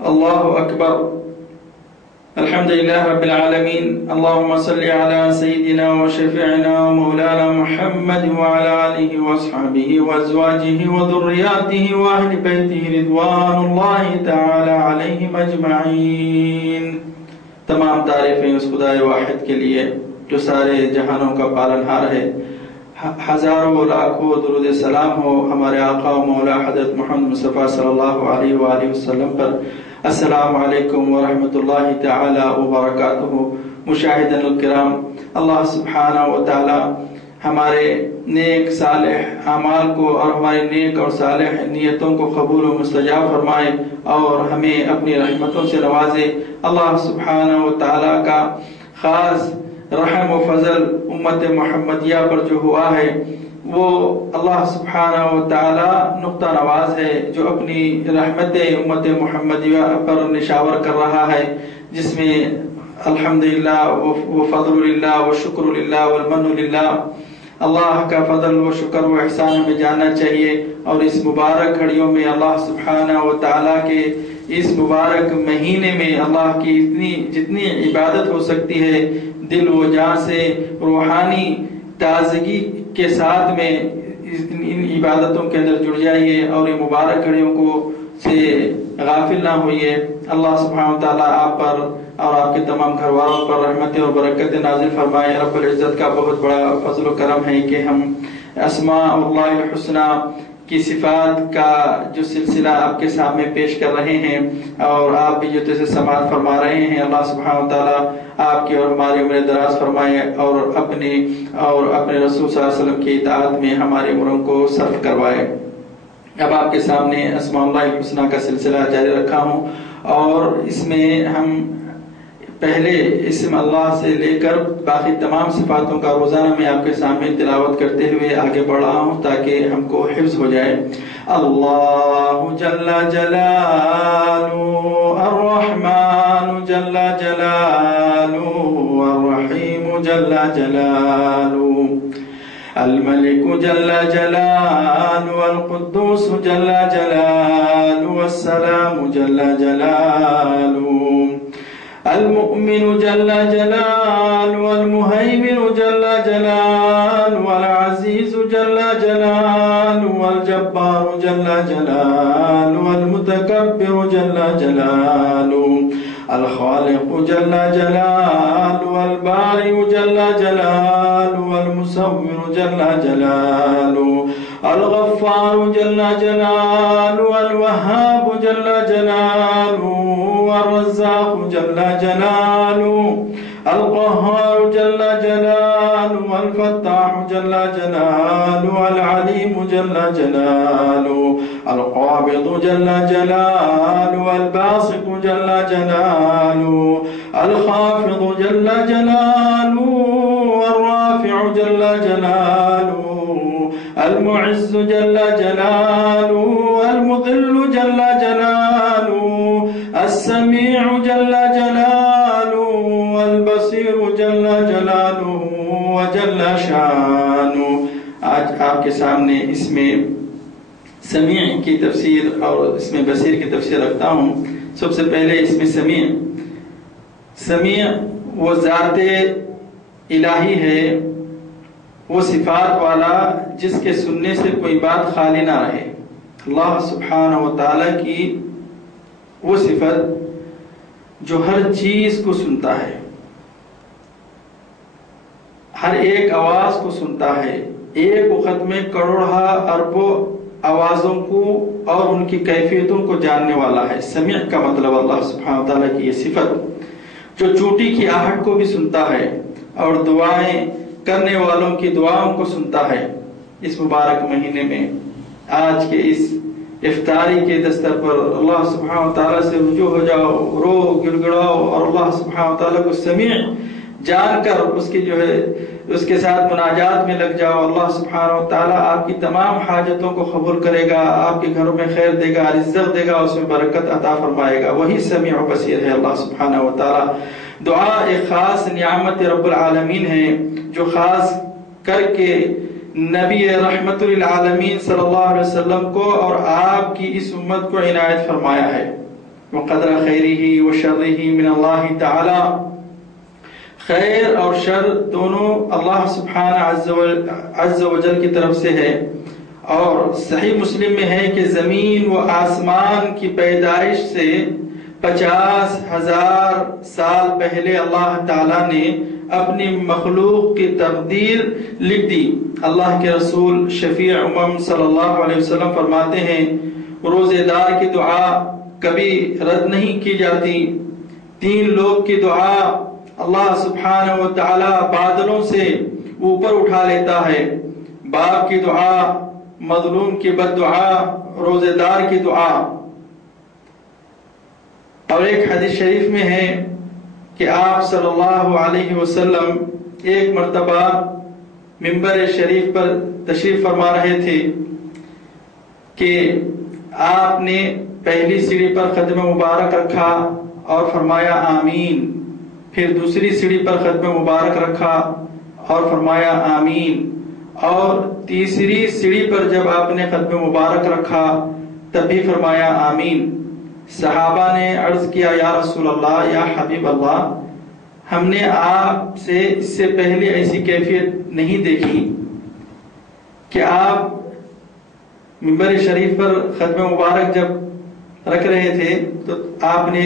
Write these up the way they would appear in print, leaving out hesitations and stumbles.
اللہ اکبر الحمدللہ رب العالمین اللہم صلی علی سیدنا و شفیعنا مولانا محمد وعلی آلہ واصحابہ وازواجہ وذریاتہ واہل بیتہ رضوان اللہ تعالی علیہم اجمعین۔ تمام تعریفیں اس خدائے واحد کے لیے جو سارے جہانوں کا پالنہار ہے۔ ہزاروں لاکھوں درود سلام ہو ہمارے آقا و مولا حضرت محمد مصطفیٰ صلی اللہ علیہ وآلہ وسلم پر۔ السلام علیکم ورحمۃ اللہ تعالی وبرکاتہ۔ مشاہدین الکرام، اللہ سبحانہ و تعالی ہمارے نیک صالح اعمال کو اور ہمارے نیک اور صالح نیتوں کو قبول و مستجاب فرمائے اور ہمیں اپنی رحمتوں سے نوازے۔ اللہ سبحانہ و تعالی کا خاص رحم و فضل امت محمدیہ پر جو ہوا ہے وہ اللہ سبحانہ و تعالی نقطہ نواز ہے، جو اپنی رحمت امت محمدیہ پر نشاور کر رہا ہے، جس میں الحمدللہ و فضل للہ و شکر للہ والمن للہ۔ اللہ کا فضل و شکر و احسان ہمیں جاننا چاہیے، اور اس مبارک گھڑیوں میں اللہ سبحانہ و تعالی کے اس مبارک مہینے میں اللہ کی جتنی عبادت ہو سکتی ہے دل و جان سے روحانی تازگی کے ساتھ میں ان عبادتوں کے اندر جڑ جائیے اور یہ مبارک گھڑیوں کو سے غافل نہ ہوئیے۔ اللہ سبحانہ و تعالیٰ آپ پر اور آپ کے تمام گھر والوں پر رحمت اور برکت نازل فرمائے۔ رب العزت کا بہت بڑا فضل و کرم ہے کہ ہم اسماء اللہ الحسنی کی صفات کا جو سلسلہ آپ کے سامنے پیش کر رہے ہیں اور آپ بھی جو تیسے سماعت فرما رہے ہیں۔ اللہ سبحانہ و تعالیٰ آپ کی اور ہماری عمر دراز فرمائے اور اپنے رسول صلی اللہ علیہ وسلم کی اطاعت میں ہماری عمروں کو صرف کروائے۔ اب آپ کے سامنے اسماء اللہ الحسنی کا سلسلہ جاری رکھا ہوں، اور اس میں ہم پہلے اسم اللہ سے لے کر باقی تمام صفاتوں کا روزانہ میں آپ کے سامنے تلاوت کرتے ہوئے آگے بڑھ رہا ہوں تاکہ ہم کو حفظ ہو جائے۔ اللہ جل جلالہ الرحمن جل جلالہ الرحیم جل جلالہ الملك جل جلالہ القدوس جل جلالہ السلام جل جلالہ المؤمن جل جلالہ المہیمن جل جلالہ العزیز جل جلالہ الجبار جل جلالہ المتکبر جل جلالہ الخالق جل جلالہ البارئ جل جلالہ المصور جل جلالہ الغفار جل جلالہ الوہاب جل جلالہ الرزاق جل جلالہ القہار جل جلالہ الفتاح جل جلالہ العلیم جل جلالہ القابض جل جلالہ الباسط جل جلالہ الخافض جل جلالہ الرافع جل جلالہ المعز جل جلالہ المذل جل جلالہ السمیع جل جلالہ البصیر جل جلالہ وجل شانہ۔ آج آپ کے سامنے اس میں سمیع کی تفسیر اور اس میں بصیر کی تفسیر رکھتا ہوں۔ سب سے پہلے اس میں سمیع وہ ذات الہی ہے، وہ صفات والا جس کے سننے سے کوئی بات خالی نہ رہے۔ اللہ سبحانہ و تعالی کی وہ صفت جو ہر چیز کو سنتا ہے، ہر ایک آواز کو سنتا ہے، ایک وقت میں کروڑہ اربوں آوازوں کو اور ان کی کیفیتوں کو جاننے والا ہے۔ سمیع کا مطلب اللہ سبحانہ و تعالیٰ کی یہ صفت جو چوٹی کی آہٹ کو بھی سنتا ہے اور دعائیں کرنے والوں کی دعاؤں کو سنتا ہے۔ اس مبارک مہینے میں آج کے اس افطاری کے دستر پر اللہ سبحانہ و تعالیٰ سے رجوع ہو جاؤ، رو گڑ گڑاؤ اور اللہ سبحانہ و تعالیٰ کو سمیع جان کر اس کی جو ہے اس کے ساتھ مناجات میں لگ جاؤ۔ اللہ سبحانہ و تعالیٰ آپ کی تمام حاجتوں کو قبول کرے گا، آپ کے گھروں میں خیر دے گا، رزق دے گا، اس میں برکت عطا فرمائے گا۔ وہی سمیع و بصیر ہے اللہ سبحانہ و تعالیٰ۔ دعا ایک خاص نعمت رب العالمین ہے جو خاص کر کے نبی رحمت للعالمین صلی اللہ علیہ وسلم کو اور آپ کی اس امت کو عنایت فرمایا ہے۔ وقدر خیرہ وشرہ من اللہ تعالی، خیر اور شر دونوں اللہ سبحانہ عز و جل کی طرف سے ہے۔ اور صحیح مسلم میں ہے کہ زمین و آسمان کی پیدائش سے 50,000 سال پہلے اللہ تعالیٰ نے اپنی مخلوق کی تقدیر لکھ دی۔ اللہ کے رسول شفیع امم صلی اللہ علیہ وسلم فرماتے ہیں روزے دار کی دعا کبھی رد نہیں کی جاتی۔ 3 لوگ کی دعا اللہ سبحانہ و تعالی بادلوں سے اوپر اٹھا لیتا ہے، باپ کی دعا، مظلوم کی بد دعا، روزے دار کی دعا۔ اور ایک حدیث شریف میں ہے کہ آپ صلی اللہ علیہ وسلم ایک مرتبہ منبر شریف پر تشریف فرما رہے تھے کہ آپ نے پہلی سیڑھی پر قدم مبارک رکھا اور فرمایا آمین، پھر دوسری سیڑھی پر قدم مبارک رکھا اور فرمایا آمین، اور تیسری سیڑھی پر جب آپ نے قدم مبارک رکھا تب بھی فرمایا آمین۔ صحابہ نے عرض کیا یا رسول اللہ، یا حبیب اللہ، ہم نے آپ سے اس سے پہلے ایسی کیفیت نہیں دیکھی کہ آپ منبر شریف پر قدم مبارک جب رکھ رہے تھے تو آپ نے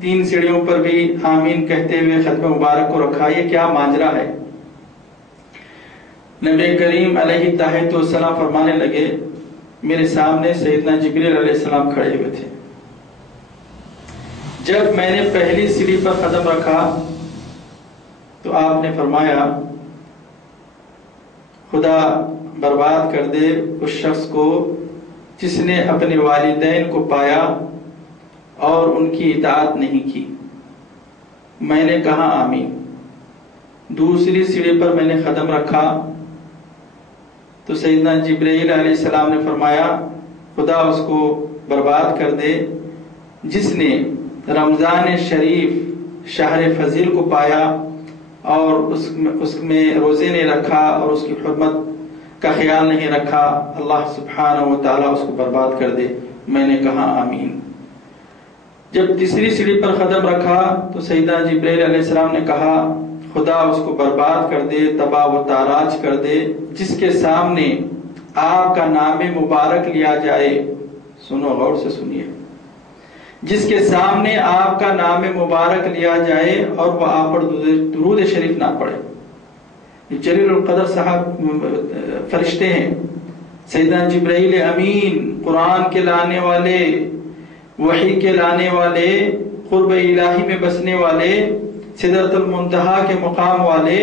3 سیڑھیوں پر بھی آمین کہتے ہوئے قدم مبارک کو رکھا، یہ کیا ماجرا ہے؟ نبی کریم علیہ الصلوۃ والسلام فرمانے لگے میرے سامنے سیدنا جبریل علیہ السلام کھڑے ہوئے تھے، جب میں نے پہلی سیڑھی پر قدم رکھا تو آپ نے فرمایا خدا برباد کر دے اس شخص کو جس نے اپنے والدین کو پایا اور ان کی اطاعت نہیں کی۔ میں نے کہا آمین۔ دوسری سیڑھی پر میں نے قدم رکھا تو سیدنا جبرائیل علیہ السلام نے فرمایا خدا اس کو برباد کر دے جس نے رمضان شریف شہر فضیل کو پایا اور اس میں روزے نہیں رکھا اور اس کی حرمت کا خیال نہیں رکھا، اللہ سبحانہ و تعالیٰ اس کو برباد کر دے۔ میں نے کہا آمین۔ جب تیسری سیڑھی پر قدم رکھا تو سیدنا جبرائیل علیہ السلام نے کہا خدا اس کو برباد کر دے، تباہ و تاراج کر دے جس کے سامنے آپ کا نام مبارک لیا جائے۔ سنو، غور سے سنیے، جس کے سامنے آپ کا نام مبارک لیا جائے اور وہ آپ پر درود شریف نہ پڑے۔ جلیل القدر صاحب فرشتے ہیں، سیدنا جبرائیل امین، قرآن کے لانے والے، وحی کے لانے والے، قرب الہی میں بسنے والے، سدرۃ المنتہا کے مقام والے،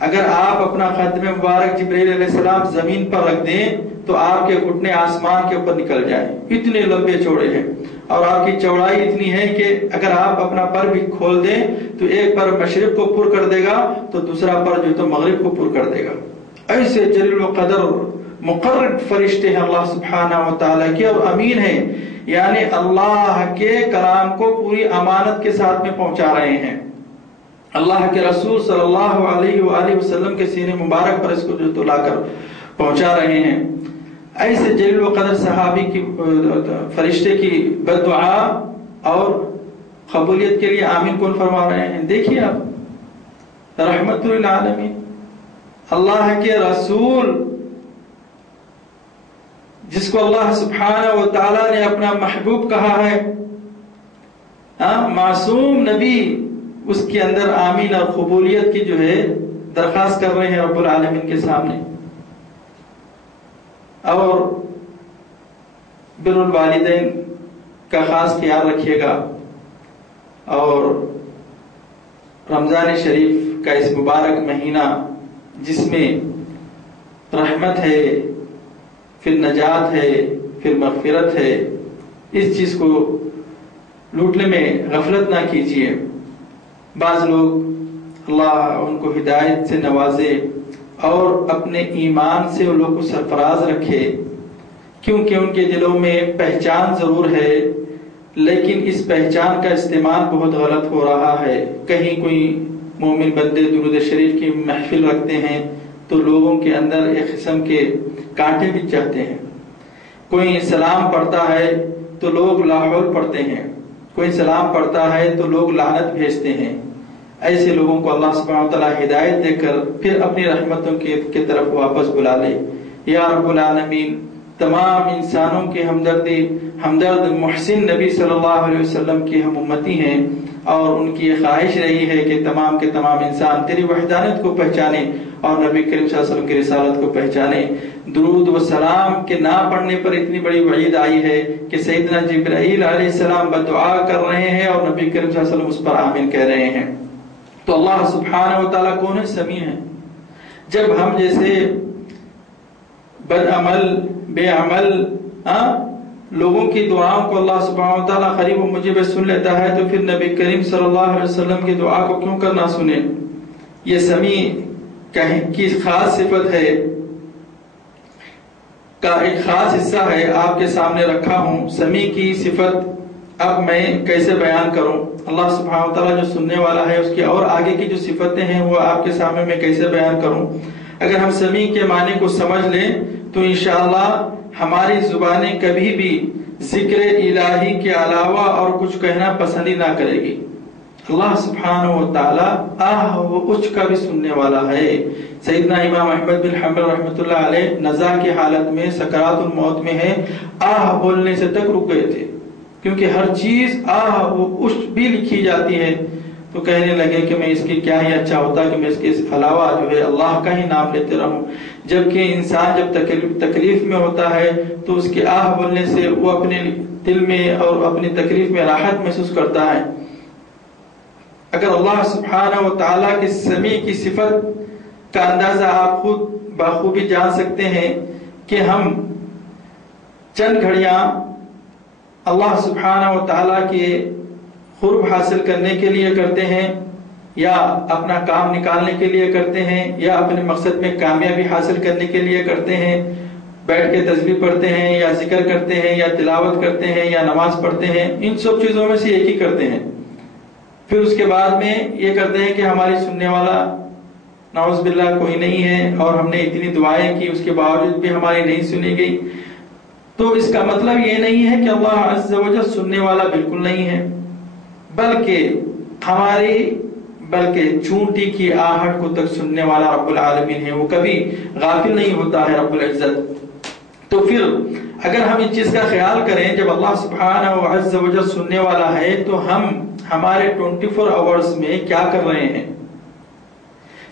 اگر آپ اپنا قدم مبارک جبرائیل علیہ السلام زمین پر رکھ دیں تو آپ کے گھٹنے آسمان کے اوپر نکل جائیں، اتنے لمبے چوڑے ہیں، اور آپ کی چوڑائی اتنی ہے کہ اگر آپ اپنا پر بھی کھول دیں تو ایک پر مشرق کو پر کر دے گا تو دوسرا پر جو تو مغرب کو پر کر دے گا۔ ایسے جلیل القدر مقرب فرشتے ہیں اللہ سبحانہ و تعالیٰ کے، اور امین ہیں، یعنی اللہ کے کلام کو پوری امانت کے ساتھ میں پہنچا رہے ہیں، اللہ کے رسول صلی اللہ علیہ وآلہ وسلم کے سینے مبارک پر اس کو جو تو لا کر پہنچا رہے ہیں۔ ایسے جلیل وقدر صحابی کی فرشتے کی بددعا اور قبولیت کے لیے آمین کون فرما رہے ہیں؟ دیکھیے آپ، رحمت للعالمین، اللہ کے رسول جس کو اللہ سبحانہ و تعالیٰ نے اپنا محبوب کہا ہے، معصوم نبی، اس کے اندر آمین اور قبولیت کی جو ہے درخواست کر رہے ہیں رب العالمین کے سامنے۔ اور بر الوالدین کا خاص خیال رکھیے گا، اور رمضان شریف کا اس مبارک مہینہ جس میں رحمت ہے، پھر نجات ہے، پھر مغفرت ہے، اس چیز کو لوٹنے میں غفلت نہ کیجیے۔ بعض لوگ اللہ ان کو ہدایت سے نوازے اور اپنے ایمان سے ان لوگوں کو سرفراز رکھے، کیونکہ ان کے دلوں میں پہچان ضرور ہے لیکن اس پہچان کا استعمال بہت غلط ہو رہا ہے۔ کہیں کوئی مومن بندے درود شریف کی محفل رکھتے ہیں تو لوگوں کے اندر ایک قسم کے کانٹے بھی چاہتے ہیں، کوئی سلام پڑھتا ہے تو لوگ لا حول پڑھتے ہیں، کوئی سلام پڑھتا ہے تو لوگ لعنت بھیجتے ہیں، ایسے لوگوں کو اللہ سبحانہ وتعالی ہدایت دے کر پھر اپنی رحمتوں کی طرف واپس بلا لے۔ یا رب العالمین، تمام انسانوں کے ہمدرد محسن نبی صلی اللہ علیہ وسلم کی ہم امتی ہیں، اور ان کی یہ خواہش رہی ہے کہ تمام کے تمام انسان تیری وحدانیت کو پہچانے اور نبی کریم صلی اللہ علیہ وسلم کی رسالت کو پہچانے۔ درود و سلام کے نہ پڑھنے پر اتنی بڑی وعید آئی ہے کہ سیدنا جبرائیل علیہ السلام بدعا کر رہے ہیں اور نبی کریم صلی اللہ علیہ وسلم اس پر آمین کہہ رہے ہیں۔ تو اللہ سبحانہ و تعالیٰ کون ہے؟ سمیع ہے۔ جب ہم جیسے بد عمل بے عمل لوگوں کی دعاؤں کو اللہ سبحانہ و تعالیٰ قریب و مجیب سن لیتا ہے، تو پھر نبی کریم صلی اللہ علیہ وسلم کی دعا کو کیوں کرنا سنے؟ یہ سمیع کی خاص صفت ہے، کا ایک خاص حصہ ہے، آپ کے سامنے رکھا ہوں۔ سمیع کی صفت اب میں کیسے بیان کروں؟ اللہ سبحانہ و تعالیٰ جو سننے والا ہے اس کی اور آگے کی جو صفتیں ہیں وہ آپ کے سامنے میں کیسے بیان کروں؟ اگر ہم سمیع کے معنی کو سمجھ لیں تو انشاءاللہ ہماری زبانیں کبھی بھی ذکر الہی کے علاوہ اور کچھ کہنا پسند ہی نہ کرے گی۔ اللہ سبحانہ و تعالیٰ و اچ کا بھی سننے والا ہے۔ سیدنا امام احمد بن حنبل رحمۃ اللہ علیہ نزا کی حالت میں سکرات الموت میں ہے، بولنے سے تک رک گئے تھے، کیونکہ ہر چیز و اچ بھی لکھی جاتی ہے۔ تو کہنے لگے کہ میں اس کی کیا ہی اچھا ہوتا کہ میں اس کے علاوہ جو ہے اللہ کا ہی نام لیتے رہوں۔ جبکہ انسان جب تکلیف میں ہوتا ہے تو اس کے بولنے سے وہ اپنے دل میں اور اپنی تکلیف میں راحت محسوس کرتا ہے۔ اگر اللہ سبحانہ و تعالیٰ کی سمیع کی صفت کا اندازہ آپ خود بخوبی جان سکتے ہیں کہ ہم چند گھڑیاں اللہ سبحانہ و تعالیٰ کے قرب حاصل کرنے کے لیے کرتے ہیں، یا اپنا کام نکالنے کے لیے کرتے ہیں، یا اپنے مقصد میں کامیابی حاصل کرنے کے لیے کرتے ہیں، بیٹھ کے تسبیح پڑھتے ہیں یا ذکر کرتے ہیں یا تلاوت کرتے ہیں یا نماز پڑھتے ہیں، ان سب چیزوں میں سے ایک ہی کرتے ہیں۔ پھر اس کے بعد میں یہ کرتے ہیں کہ ہماری سننے والا نعوذ باللہ کوئی نہیں ہے، اور ہم نے اتنی دعائیں کی اس کے باوجود بھی ہماری نہیں سنی گئی۔ تو اس کا مطلب یہ نہیں ہے کہ اللہ عز و جل سننے والا بالکل نہیں ہے، بلکہ چونٹی کی آہٹ کو تک سننے والا رب العالمین ہے، وہ کبھی غافل نہیں ہوتا ہے رب العزت۔ تو پھر اگر ہم اس چیز کا خیال کریں، جب اللہ سبحانہ و عز و جل سننے والا ہے تو ہم ہمارے 24 آورز میں کیا کر رہے ہیں،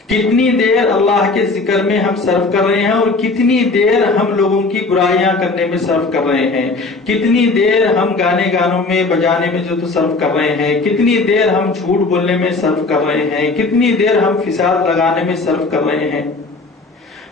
کتنی دیر اللہ کے ذکر میں ہم صرف کر رہے ہیں، اور کتنی دیر ہم لوگوں کی برائیاں کرنے میں صرف کر رہے ہیں، کتنی دیر ہم گانوں میں بجانے میں جو تو صرف کر رہے ہیں، کتنی دیر ہم جھوٹ بولنے میں صرف کر رہے ہیں، کتنی دیر ہم فساد لگانے میں صرف کر رہے ہیں۔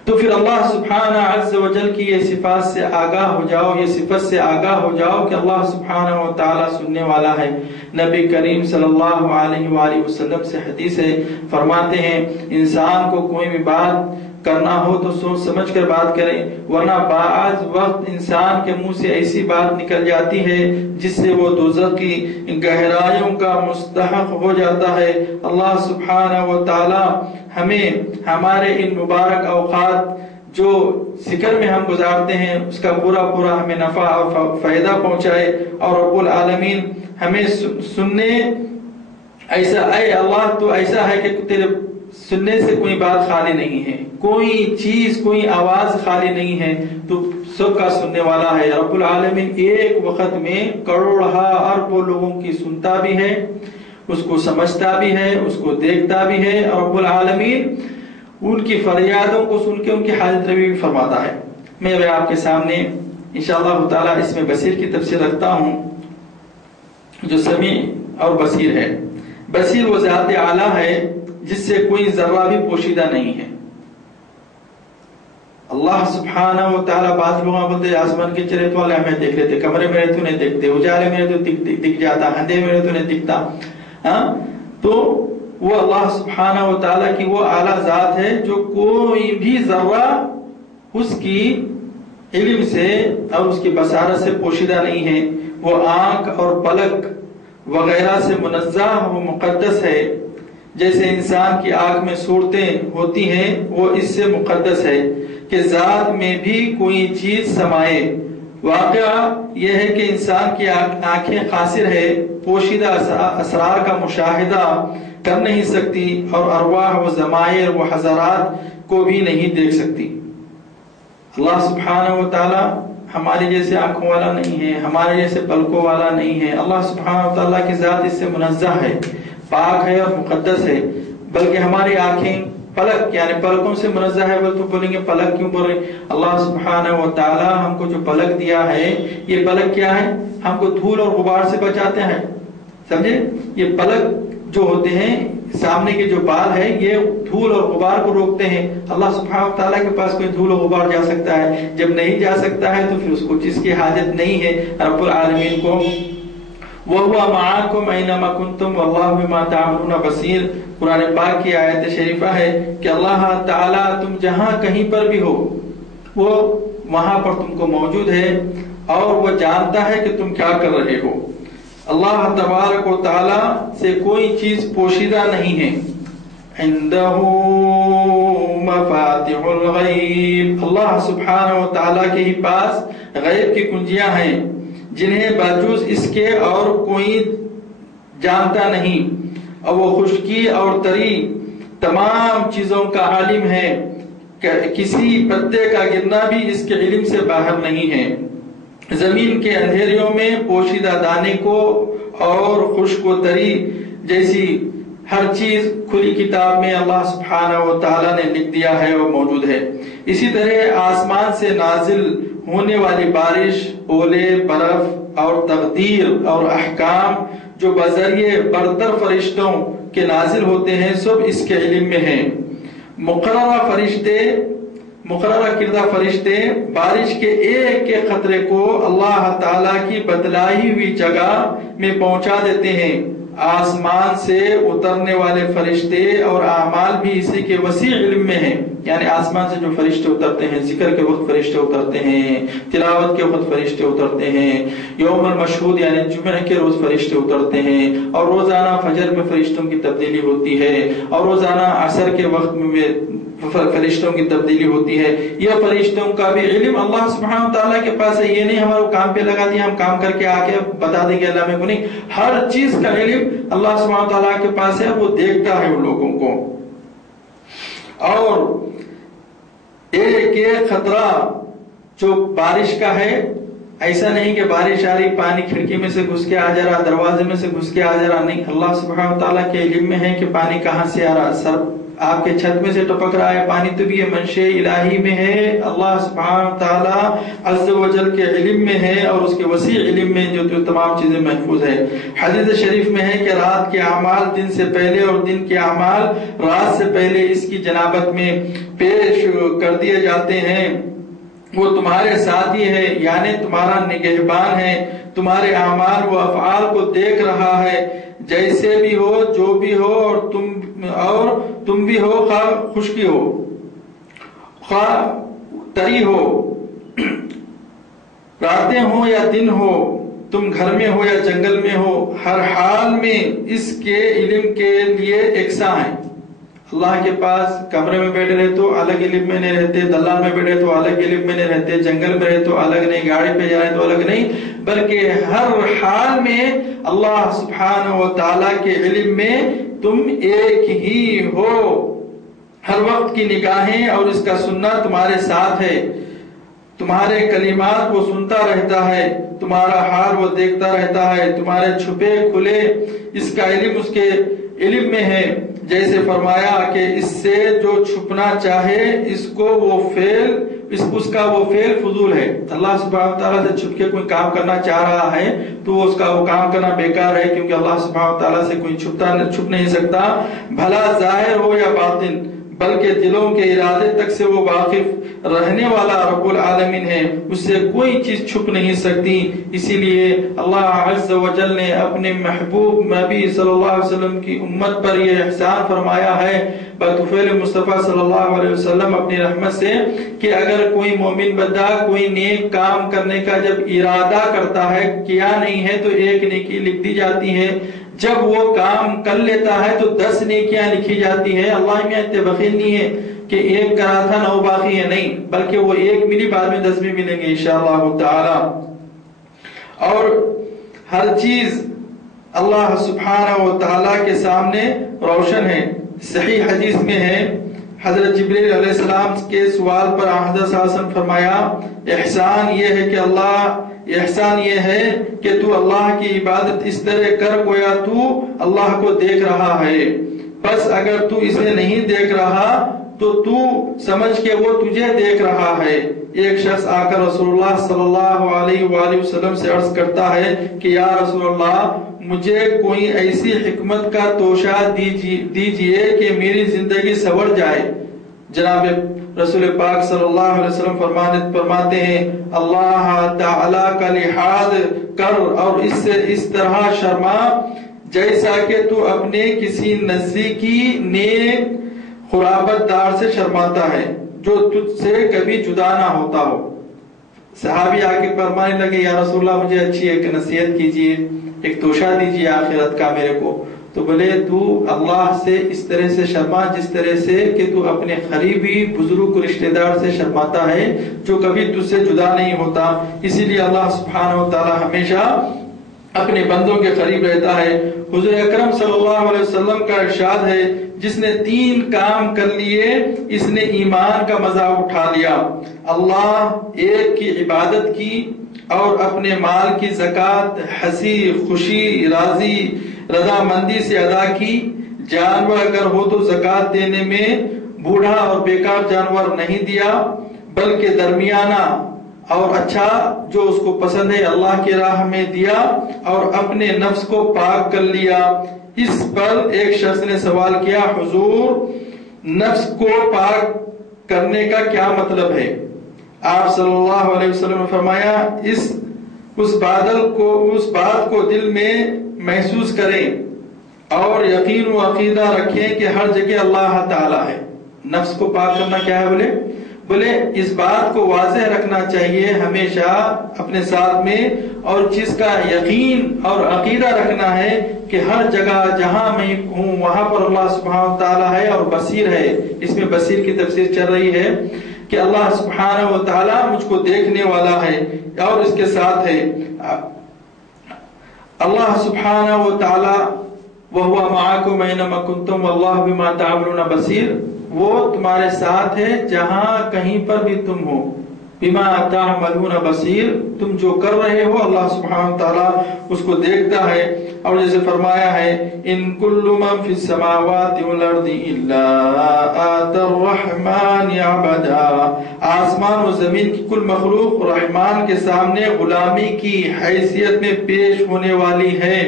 تو پھر اللہ سبحانہ عز و جل کی یہ صفات سے آگاہ ہو جاؤ، یہ صفت سے آگاہ ہو جاؤ کہ اللہ سبحانہ و تعالیٰ سننے والا ہے۔ نبی کریم صلی اللہ علیہ وآلہ وسلم سے حدیث ہے، فرماتے ہیں انسان کو کوئی بھی بات کرنا ہو تو سوچ سمجھ کر بات کریں، ورنہ بعض وقت انسان کے منہ سے ایسی بات نکل جاتی ہے جس سے وہ دوزخ کی گہرائیوں کا مستحق ہو جاتا ہے۔ اللہ سبحانہ و تعالی ہمیں ہمارے ان مبارک اوقات جو ذکر میں ہم گزارتے ہیں اس کا پورا ہمیں نفع اور فائدہ پہنچائے، اور رب العالمین ہمیں سننے ایسا، اے اللہ تو ایسا ہے کہ تیرے سننے سے کوئی بات خالی نہیں ہے، کوئی چیز کوئی آواز خالی نہیں ہے، تو سب کا سننے والا ہے۔ رب العالمین ایک وقت میں کروڑہا اربوں لوگوں کی سنتا بھی ہے، اس کو سمجھتا بھی ہے، اس کو دیکھتا بھی ہے، اور رب العالمین ان کی فریادوں کو سن کے ان کی حاجت رسی بھی فرماتا ہے۔ میں آپ کے سامنے انشاءاللہ تعالی اس میں بصیر کی تفسیر رکھتا ہوں، جو سمیع اور بصیر ہے۔ بصیر وہ ذات اعلیٰ ہے جس سے کوئی ذرہ بھی پوشیدہ نہیں ہے۔ اللہ سبحانہ و تعالیٰ بعض لوگ بولتے آسمان کے چرے تو اللہ ہمیں دیکھ لیتے، کمرے میں تو نہیں دیکھتے، اجالے میں تو دکھ جاتا، اندھیرے میں تو نہیں دکھتا۔ تو وہ اللہ سبحانہ و تعالیٰ کی وہ اعلیٰ ذات ہے جو کوئی بھی ذرہ اس کی علم سے اور اس کی بصارت سے پوشیدہ نہیں ہے۔ وہ آنکھ اور پلک وغیرہ سے منزہ و مقدس ہے، جیسے انسان کی آنکھ میں صورتیں ہوتی ہیں وہ اس سے مقدس ہے کہ ذات میں بھی کوئی چیز سمائے، واقعہ یہ ہے کہ انسان کی آنکھیں قاصر ہے، پوشیدہ اسرار کا مشاہدہ کر نہیں سکتی، اور ارواح و ضمائر و حضرات کو بھی نہیں دیکھ سکتی۔ اللہ سبحانہ و تعالی ہماری جیسے آنکھوں والا نہیں ہے، ہمارے جیسے پلکوں والا نہیں ہے۔ اللہ سبحانہ و تعالیٰ کی ذات اس سے منزہ ہے، پاک ہے اور مقدس ہے، بلکہ ہماری آنکھیں پلک یعنی پلکوں سے منزہ ہے۔ بل تو بولیں گے پلک کیوں بول رہے؟ اللہ سبحانہ و تعالیٰ ہم کو جو پلک دیا ہے، یہ پلک کیا ہے؟ ہم کو دھول اور غبار سے بچاتے ہیں، سمجھے؟ یہ پلک جو ہوتے ہیں، سامنے کے جو بال ہے، یہ دھول اور غبار کو روکتے ہیں۔ اللہ سبحانہ و تعالیٰ کے پاس کوئی دھول و غبار جا سکتا ہے؟ جب نہیں جا سکتا ہے تو پھر اس کو جس کی حاجت نہیں ہے رب العالمین کو۔ وَهُوَ مَعَكُمْ أَيْنَمَا كُنْتُمْ وَاللَّهُ بِمَا تَعْمَلُونَ بَصِيرٌ۔ قرآن پاک کی آیت شریفہ ہے کہ اللہ تعالیٰ تم جہاں کہیں پر بھی ہو، وہ وہاں پر تم کو موجود ہے اور وہ جانتا ہے کہ تم کیا کر رہے ہو۔ اللہ تبارک و تعالی سے کوئی چیز پوشیدہ نہیں ہے۔ عندہ مفاتح الغیب، اللہ سبحانہ و تعالی کے ہی پاس غیب کی کنجیاں ہیں جنہیں بجوز اس کے اور کوئی جانتا نہیں، اور وہ خشکی اور تری تمام چیزوں کا عالم ہے، کسی پتے کا گرنا بھی اس کے علم سے باہر نہیں ہے۔ زمین کے اندھیریوں میں پوشیدہ دانے کو اور خشک و تری جیسی ہر چیز کھلی کتاب میں اللہ سبحانہ و تعالیٰ نے لکھ دیا ہے اور موجود ہے۔ اسی طرح آسمان سے نازل ہونے والی بارش، اولے، برف اور تقدیر اور احکام جو بذریعے برتر فرشتوں کے نازل ہوتے ہیں، سب اس کے علم میں ہیں۔ مقررہ کردہ فرشتے بارش کے ایک ایک قطرے کو اللہ تعالیٰ کی بتلائی ہوئی جگہ میں پہنچا دیتے ہیں۔ آسمان سے اترنے والے فرشتے اور اعمال بھی اسی کے وسیع علم میں ہیں، یعنی آسمان سے جو فرشتے اترتے ہیں، ذکر کے وقت فرشتے اترتے ہیں، تلاوت کے وقت فرشتے اترتے ہیں، یوم المشہود یعنی جمعہ کے روز فرشتے اترتے ہیں، اور روزانہ فجر میں فرشتوں کی تبدیلی ہوتی ہے، اور روزانہ عصر کے وقت میں فرشتوں کی تبدیلی ہوتی ہے۔ یہ فرشتوں کا بھی علم اللہ سبحانہ تعالیٰ کے پاس ہے، یہ نہیں ہمارے کام پہ لگا دیا ہم کام کر کے آکے بتا دیں گے اللہ میں کو، نہیں، ہر چیز کا علم اللہ سبحانہ تعالیٰ کے پاس ہے، وہ دیکھتا ہے ان لوگوں کو۔ اور ایک ایک خطرہ جو بارش کا ہے، ایسا نہیں کہ بارش آ رہی پانی کھڑکی میں سے گھس کے آ جا رہا، دروازے میں سے گھس کے آ جا رہا، نہیں، اللہ سبحانہ تعالیٰ کے علم میں ہے کہ پانی کہاں سے آ رہا۔ سر آپ کے چھت میں سے ٹپک رہا ہے پانی تو بھی یہ منشأ الہی میں ہے، اللہ سبحانہ تعالیٰ عز و جل کے علم میں ہے اور اس کے وسیع علم میں جو تمام چیزیں محفوظ ہے۔ حدیث شریف میں ہے کہ رات کے اعمال دن سے پہلے اور دن کے اعمال رات سے پہلے اس کی جنابت میں پیش کر دیے جاتے ہیں۔ وہ تمہارے ساتھی ہے، یعنی تمہارا نگہبان ہے، تمہارے اعمال و افعال کو دیکھ رہا ہے، جیسے بھی ہو، جو بھی ہو، اور تم بھی ہو، خواہ خشکی ہو، خواہ تری ہو، راتیں ہو یا دن ہو، تم گھر میں ہو یا جنگل میں ہو، ہر حال میں اس کے علم کے لیے یکساں ہے۔ اللہ کے پاس کمرے میں بیٹھے رہے تو الگ علم میں نہیں رہتے، دلال میں بیٹھے تو الگ علم میں نہیں رہتے، جنگل میں رہے تو الگ نہیں، گاڑی پہ جا رہے تو الگ نہیں، بلکہ ہر حال میں اللہ سبحانہ و تعالیٰ کے علم میں تم ایک ہی ہو۔ ہر وقت کی نگاہیں اور اس کا سننا تمہارے ساتھ ہے، تمہارے کلمات وہ سنتا رہتا ہے، تمہارا حال وہ دیکھتا رہتا ہے، تمہارے چھپے کھلے اس کا علم اس کے علم میں ہے۔ جیسے فرمایا کہ اس سے جو چھپنا چاہے اس کا وہ فعل فضول ہے۔ اللہ سبحانہ تعالیٰ سے چھپ کے کوئی کام کرنا چاہ رہا ہے تو اس کا وہ کام کرنا بیکار ہے، کیونکہ اللہ سبحانہ تعالیٰ سے کوئی چھپ نہیں سکتا، بھلا ظاہر ہو یا باطن، بلکہ دلوں کے ارادے تک سے وہ واقف رہنے والا رب العالمین ہے، اس سے کوئی چیز چھپ نہیں سکتی۔ اسی لیے اللہ عز و جل نے اپنے محبوب نبی صلی اللہ علیہ وسلم کی امت پر یہ احسان فرمایا ہے بطفیل مصطفیٰ صلی اللہ علیہ وسلم اپنی رحمت سے، کہ اگر کوئی مومن بندہ کوئی نیک کام کرنے کا جب ارادہ کرتا ہے، کیا نہیں ہے تو ایک نیکی لکھ دی جاتی ہے، جب وہ کام کر لیتا ہے تو 10 نیکیاں لکھی جاتی ہے۔ اللہ میں اتنے بخیل نہیں ہے، کہ ایک کرا تھا 9 باقی ہے، نہیں، بلکہ وہ 1 ملی، بعد میں 10 بھی ملیں گے انشاءاللہ تعالی۔ اور ہر چیز اللہ سبحانہ و تعالی کے سامنے روشن ہے۔ صحیح حدیث میں ہے، حضرت جبریل علیہ السلام کے سوال پر حضرت صلی اللہ علیہ وسلم فرمایا، احسان یہ ہے کہ تو اللہ کی عبادت اس طرح کر گویا تو اللہ کو دیکھ رہا ہے، بس اگر تو اسے نہیں دیکھ رہا تو تو سمجھ کہ وہ تجھے دیکھ رہا ہے۔ ایک شخص آ کر رسول اللہ صلی اللہ علیہ وآلہ وسلم سے عرض کرتا ہے کہ یا رسول اللہ، مجھے کوئی ایسی حکمت کا توشہ دیجئے کہ میری زندگی سنور جائے۔ جناب رسول پاک صلی اللہ علیہ وسلم فرماتے ہیں، اللہ تعالی کا لحاظ کر اور اس سے اس طرح شرما جیسا کہ تو اپنے کسی نزدیکی نیک قرابت دار سے شرماتا ہے جو تجھ سے کبھی جدا نہ ہوتا ہو۔ صحابی آ کے فرمانے لگے، یا رسول اللہ مجھے اچھی ایک نصیحت کیجیے، ایک توشہ دیجیے آخرت کا میرے کو۔ تو بولے تو اللہ سے اس طرح سے شرما جس طرح سے کہ تو اپنے قریبی بزرگ رشتہ دار سے شرماتا ہے جو کبھی تجھ سے جدا نہیں ہوتا۔ اسی لیے اللہ سبحانہ و تعالی ہمیشہ اپنے بندوں کے قریب رہتا ہے۔ حضور اکرم صلی اللہ علیہ وسلم کا ارشاد ہے، جس نے 3 کام کر لیے اس نے ایمان کا مزہ اٹھا لیا۔ اللہ ایک کی عبادت کی اور اپنے مال کی زکوٰۃ ہنسی خوشی راضی رضا مندی سے ادا کی۔ جانور اگر ہو تو زکوٰۃ دینے میں بوڑھا اور بیکار جانور نہیں دیا، بلکہ درمیانہ اور اچھا جو اس کو پسند ہے اللہ کی راہ میں دیا، اور اپنے نفس کو پاک کر لیا۔ اس پر ایک شخص نے سوال کیا، حضور نفس کو پاک کرنے کا کیا مطلب ہے؟ آپ صلی اللہ علیہ وسلم نے فرمایا، اس بات کو دل میں محسوس کریں اور یقین و عقیدہ رکھیں کہ ہر جگہ اللہ تعالی ہے۔ نفس کو پاک کرنا کیا ہے؟ بولے اس بات کو واضح رکھنا چاہیے ہمیشہ اپنے ساتھ میں، اور جس کا یقین اور عقیدہ رکھنا ہے کہ ہر جگہ جہاں میں ہوں وہاں پر اللہ سبحانہ و تعالی ہے اور بصیر ہے۔ اس میں بصیر کی تفسیر چل رہی ہے کہ اللہ سبحانہ و تعالی مجھ کو دیکھنے والا ہے، اور اس کے ساتھ ہے اللہ سبحانہ و تعالی وَهُوَ مَعَكُمْ أَيْنَمَا كُنْتُمْ وَاللَّهُ بِمَا تَعْمَلُونَ بَصِيرٌ، وہ تمہارے ساتھ ہے جہاں کہیں پر بھی تم ہو۔ بِمَا تَعْمَلُونَ بَصِيرٌ، تم جو کر رہے ہو اللہ سبحانہ تعالیٰ اس کو دیکھتا ہے۔ اور جیسے فرمایا ہے، إِن كُلُّ مَن فِي السَّمَاوَاتِ وَالْأَرْضِ إِلَّا آتَى الرَّحْمَنِ عَبْدًا، آسمان و زمین کی کل مخلوق رحمان کے سامنے غلامی کی حیثیت میں پیش ہونے والی ہے۔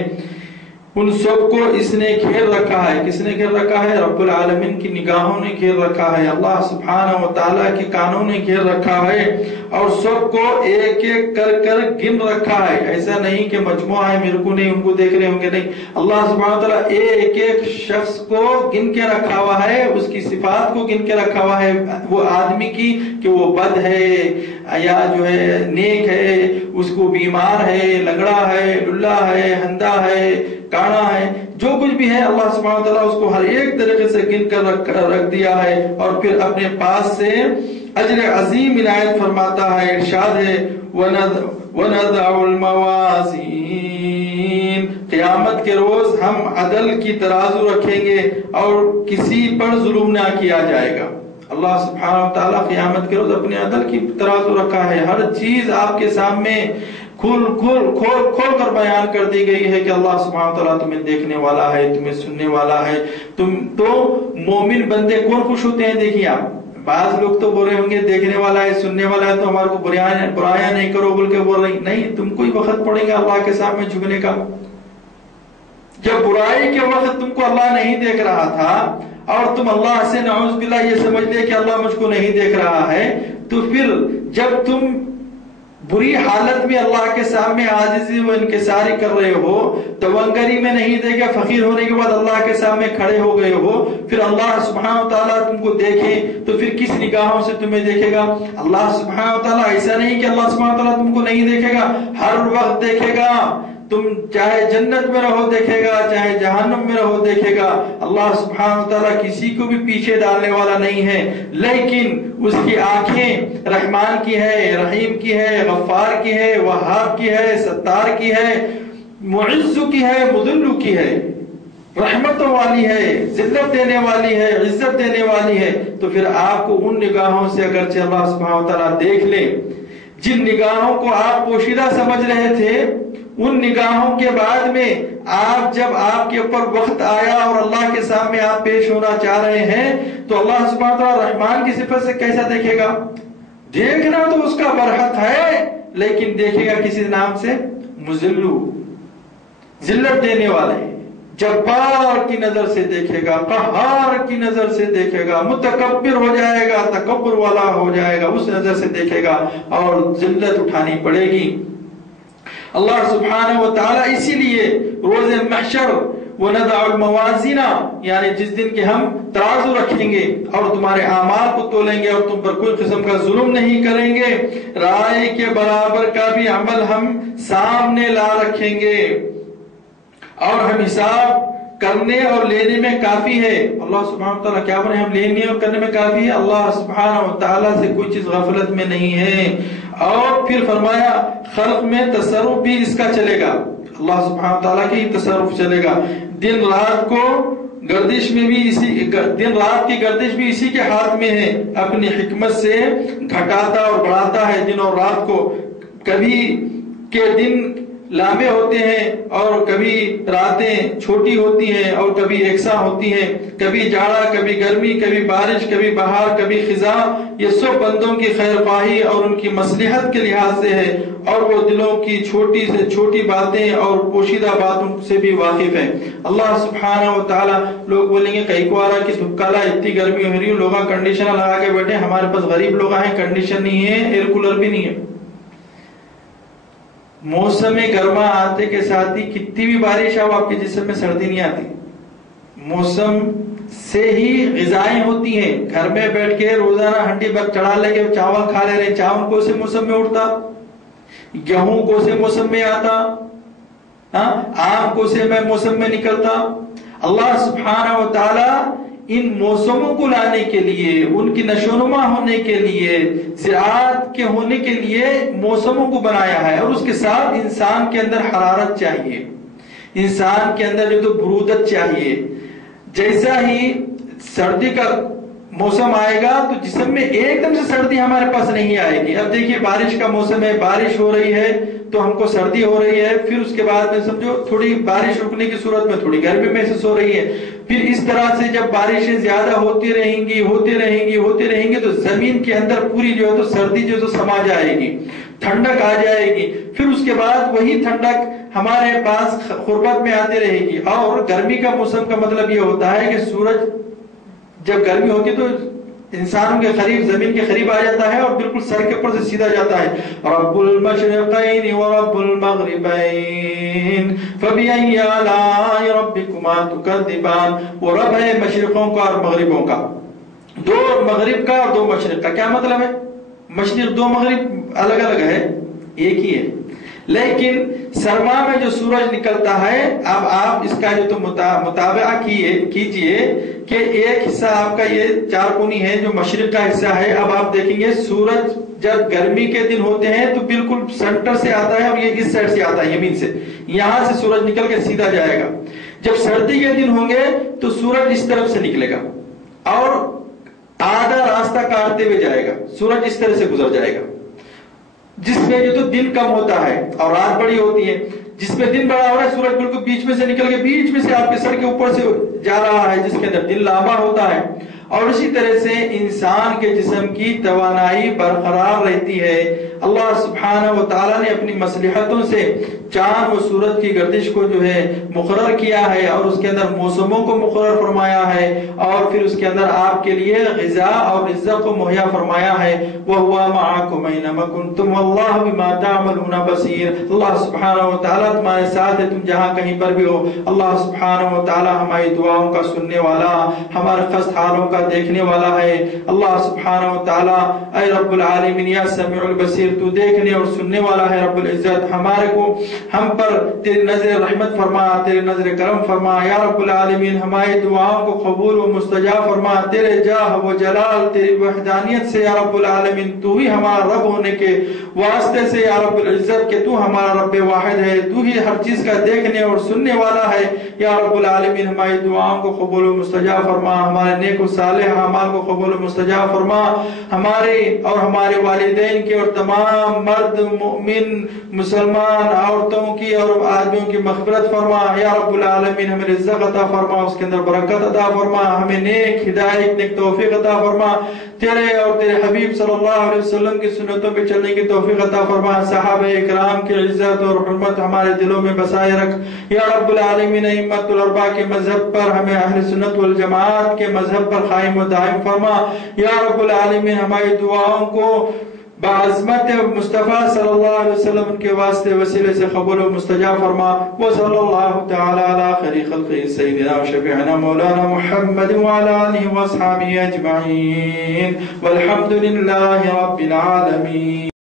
ان سب کو اس نے گھیر رکھا ہے۔ کس نے گھیر رکھا ہے؟ رب العالمین کی نگاہوں نے گھیر رکھا ہے، اللہ سبحانہ و تعالیٰ کے کانوں نے گھیر رکھا ہے، اور سب کو ایک ایک کر کر گن رکھا ہے۔ ایسا نہیں کہ مجموعہ ہے، میرے کو نہیں ان کو دیکھ رہے ہوں گے، نہیں، اللہ سبحانہ و تعالیٰ ایک ایک شخص کو گن کے رکھا ہوا ہے، اس کی صفات کو گن کے رکھا ہوا ہے، وہ آدمی کی کہ وہ بد ہے یا جو ہے نیک ہے، اس کو بیمار ہے، لنگڑا ہے، للہ ہے، ہندہ ہے، کانا ہے، جو کچھ بھی ہے اللہ سبحانہ وتعالیٰ اس کو ہر ایک طریقے سے گن کر رکھ دیا ہے، اور پھر اپنے پاس سے اجر عظیم عنایت فرماتا ہے۔ ارشاد ہے، وَنَضَعُ الْمَوَازِينَ، قیامت کے روز ہم عدل کی ترازو رکھیں گے اور کسی پر ظلم نہ کیا جائے گا۔ اللہ سبحانہ وتعالیٰ قیامت کے روز اپنے عدل کی ترازو رکھا ہے، ہر چیز آپ کے سامنے کھول کر بیان کر دی گئی ہے کہ اللہ سبحانہ وتعالیٰ تمہیں دیکھنے والا ہے، تمہیں سننے والا ہے۔ تم تو مومن بندے کون خوش ہوتے ہیں؟ دیکھیے آپ، بعض لوگ تو بول رہے ہوں گے دیکھنے والا ہے، سننے والا ہے تو ہمارے کو برائیاں نہیں کرو بول کے بول رہے، نہیں، تم کو ہی وقت پڑے گا اللہ کے سامنے جھکنے کا۔ جب برائی کے وقت تم کو اللہ نہیں دیکھ رہا تھا اور تم اللہ سے نعوذ باللہ یہ سمجھ لے کہ اللہ مجھ کو نہیں دیکھ رہا ہے، تو پھر جب تم بری حالت میں اللہ کے سامنے عاجزی و انکساری کر رہے ہو، تونگری میں نہیں دیکھا، فقیر ہونے کے بعد اللہ کے سامنے کھڑے ہو گئے ہو، پھر اللہ سبحانہ وتعالیٰ تم کو دیکھے تو پھر کس نگاہوں سے تمہیں دیکھے گا؟ اللہ سبحانہ وتعالیٰ ایسا نہیں کہ اللہ سبحانہ وتعالیٰ تم کو نہیں دیکھے گا، ہر وقت دیکھے گا۔ تم چاہے جنت میں رہو دیکھے گا، چاہے جہنم میں رہو دیکھے گا۔ اللہ سبحانہ وتعالی کسی کو بھی پیچھے ڈالنے والا نہیں ہے، لیکن اس کی آنکھیں رحمان کی ہے، رحیم کی ہے، غفار کی ہے، وہاب کی ہے، ستار کی ہے، معز کی ہے، مذل کی ہے، رحمتوں والی ہے، ذلت دینے والی ہے، عزت دینے والی ہے۔ تو پھر آپ کو ان نگاہوں سے اگرچہ اللہ سبحانہ وتعالیٰ دیکھ لے، جن نگاہوں کو آپ پوشیدہ سمجھ رہے تھے، ان نگاہوں کے بعد میں جب آپ کے اوپر وقت آیا اور اللہ کے سامنے آپ پیش ہونا چاہ رہے ہیں، تو اللہ سبحانہ وتعالیٰ رحمان کی صفت سے کیسا دیکھے گا؟ دیکھنا تو اس کا برحق ہے، لیکن دیکھے گا کسی نام سے مذلو، ذلت دینے والے، جبار کی نظر سے دیکھے گا، قہار کی نظر سے دیکھے گا، متکبر ہو جائے گا، تکبر والا ہو جائے گا، اس نظر سے دیکھے گا اور ذلت اٹھانی پڑے گی۔ اللہ سبحانہ وتعالی اسی لیے روز محشر وَنَضَعُ الْمَوَازِينَ، یعنی جس دن کے ہم ترازو رکھیں گے اور تمہارے اعمال کو تولیں گے اور تم پر کوئی قسم کا ظلم نہیں کریں گے، رائے کے برابر کا بھی عمل ہم سامنے لا رکھیں گے اور ہم حساب کرنے اور لینے میں کافی ہے۔ اللہ سبحانہ وتعالیٰ کیا بنے؟ ہم لینے اور کرنے میں کافی ہے۔ اللہ سبحانہ وتعالیٰ سے کوئی چیز غفلت میں نہیں ہے۔ اور پھر فرمایا خلق میں تصرف بھی اس کا چلے گا، اللہ سبحانہ وتعالیٰ کی تصرف چلے گا۔ دن رات کو گردش میں بھی دن رات کی گردش بھی اسی کے ہاتھ میں ہے، اپنی حکمت سے گھٹاتا اور بڑھاتا ہے دن اور رات کو۔ کبھی کے دن لمبے ہوتے ہیں اور کبھی راتیں چھوٹی ہوتی ہیں اور کبھی یکساں ہوتی ہیں، کبھی جاڑا، کبھی گرمی، کبھی بارش، کبھی بہار، کبھی خزاں۔ یہ سب بندوں کی خیر خواہی اور ان کی مصلحت کے لحاظ سے ہے، اور وہ دلوں کی چھوٹی سے چھوٹی باتیں اور پوشیدہ باتوں سے بھی واقف ہے۔ اللہ سبحانہ وتعالی، لوگ بولیں گے کئی کو آ رہا کہ دھکالا اتنی گرمی ہو رہی ہے، لوگ کنڈیشنر لگا کے بیٹھے، ہمارے پاس غریب لوگ ہیں کنڈیشن نہیں ہے، ایئر کولر بھی نہیں ہے۔ موسم گرما آتے کے ساتھ ہی کتنی بھی بارش ہو آپ کے جسم میں سردی نہیں آتی۔ موسم سے ہی غذائیں ہوتی ہیں، گھر میں بیٹھ کے روزانہ ہنڈی بک چڑھا لے کے چاول کھا لے رہے، چاول کو سے موسم میں اٹھتا، گیہوں کو سے موسم میں آتا، آم کو سے میں موسم میں نکلتا۔ اللہ سبحانہ وتعالی ان موسموں کو لانے کے لیے، ان کی نشوونما ہونے کے لیے، زراعت کے ہونے کے لیے موسموں کو بنایا ہے، اور اس کے ساتھ انسان کے اندر حرارت چاہیے، انسان کے اندر جو تو برودت چاہیے۔ جیسا ہی سردی کا موسم آئے گا تو جسم میں ایک دم سے سردی ہمارے پاس نہیں آئے گی۔ اب دیکھیے بارش کا موسم ہے، بارش ہو رہی ہے تو ہم کو سردی ہو رہی ہے، پھر اس کے بعد میں سمجھو تھوڑی بارش رکنے کی صورت میں تھوڑی گرمی محسوس ہو رہی ہے، پھر اس طرح سے جب بارشیں زیادہ ہوتی رہیں گی تو زمین کے اندر پوری جو ہے تو سردی جو ہے تو سما جائے گی، ٹھنڈک آ جائے گی، پھر اس کے بعد وہی ٹھنڈک ہمارے پاس قربت میں آتی رہے گی۔ اور گرمی کا موسم کا مطلب یہ ہوتا ہے کہ سورج جب گرمی ہوتی تو انسانوں کے قریب، زمین کے قریب آ جاتا ہے اور بالکل سر کے اوپر سے سیدھا جاتا ہے۔ رب المشرقین ورب المغربین فبأي آلاء ربکما تکذبان، وہ رب ہے مشرقوں کا اور مغربوں کا، دو مغرب کا اور دو مشرق کا۔ کیا مطلب ہے؟ مشرق دو مغرب الگ الگ ہے، ایک ہی ہے، لیکن سرما میں جو سورج نکلتا ہے، اب آپ اس کا جو تو مطابقہ کیجئے کہ ایک حصہ آپ کا یہ چار کونی ہے جو مشرق کا حصہ ہے۔ اب آپ دیکھیں گے سورج جب گرمی کے دن ہوتے ہیں تو بالکل سینٹر سے آتا ہے اور یہ اس سائڈ سے آتا ہے، یمین سے، یہاں سے سورج نکل کے سیدھا جائے گا۔ جب سردی کے دن ہوں گے تو سورج اس طرف سے نکلے گا اور آدھا راستہ کاٹتے ہوئے جائے گا، سورج اس طرح سے گزر جائے گا، جس میں جو تو دن کم ہوتا ہے اور رات بڑی ہوتی ہے۔ جس میں دن بڑا ہو رہا ہے سورج بالکل بیچ میں سے نکل کے بیچ میں سے آپ کے سر کے اوپر سے جا رہا ہے، جس کے اندر دن لمبا ہوتا ہے۔ اور اسی طرح سے انسان کے جسم کی توانائی برقرار رہتی ہے۔ اللہ سبحانہ وتعالی نے اپنی مصلحتوں سے چاند و سورج کی گردش کو جو ہے مقرر کیا ہے اور اس کے اندر موسموں کو مقرر فرمایا ہے، اور پھر اس کے اندر آپ کے لیے غذا اور رزق کو مہیا فرمایا ہے۔ وَهُوَ مَعَكُمْ أَيْنَمَا كُنتُمْ وَاللَّهُ بِمَا تَعْمَلُونَ بَصِيرٌ، اللہ سبحانہ وتعالی تمہارے ساتھ ہے، تم جہاں کہیں پر بھی ہو۔ اللہ سبحانہ وتعالی ہماری دعاؤں کا سننے والا، ہمارے خست حالوں کا دیکھنے والا ہے۔ اللہ سبحانہ وتعالی اے رب العالمین یا سمیع البصیر بصیر، تو دیکھنے اور سننے والا ہے رب العزت. ہمارے کو ہم پر تیری نظر رحمت فرما، تیری نظر کرم فرما یا رب العالمین. ہماری دعاؤں کو قبول و مستجاب فرما. تیرے جاہ و جلال، تیری وحدانیت سے یا رب العالمین، تو ہی ہمارا رب ہونے کے واسطے سے یا رب العزت کہ تو ہمارا رب واحد ہے، تو ہی ہر چیز کا دیکھنے اور سننے والا ہے یا رب العالمین. ہماری دعاؤں کو قبول و مستجاب فرما، ہمارے نیک و صالح اعمال کو قبول و مستجاب فرما. ہمارے اور ہمارے والدین کے اور تمام مرد مومن مسلمان عورتوں کی اور آدمیوں کی مغفرت فرما یا رب العالمین. ہمیں رزق عطا فرما، اس کے اندر برکت عطا فرما، ہمیں نیک ہدایت نیک توفیق عطا فرما. تیرے اور تیرے حبیب صلی اللہ علیہ وسلم کی سنتوں پہ چلنے کی توفیق عطا فرما. صحابہ اکرام کی عزت اور حرمت ہمارے دلوں میں بسائے رکھ یا رب العالمین. ائمۃ الاربعہ کے مذہب پر، ہمیں اہل سنت والجماعت کے مذہب پر قائم و دائم فرما یا رب العالمین. ہماری دعاؤں کو بعظمت مصطفیٰ صلی اللہ علیہ وسلم کے واسطے وسیلے سے قبول و مستجاب فرما. وصلی اللہ تعالی علی خیر خلقہ سیدنا و شفیعنا مولانا محمد وعلی آلہ واصحابہ اجمعین والحمد للہ رب العالمین.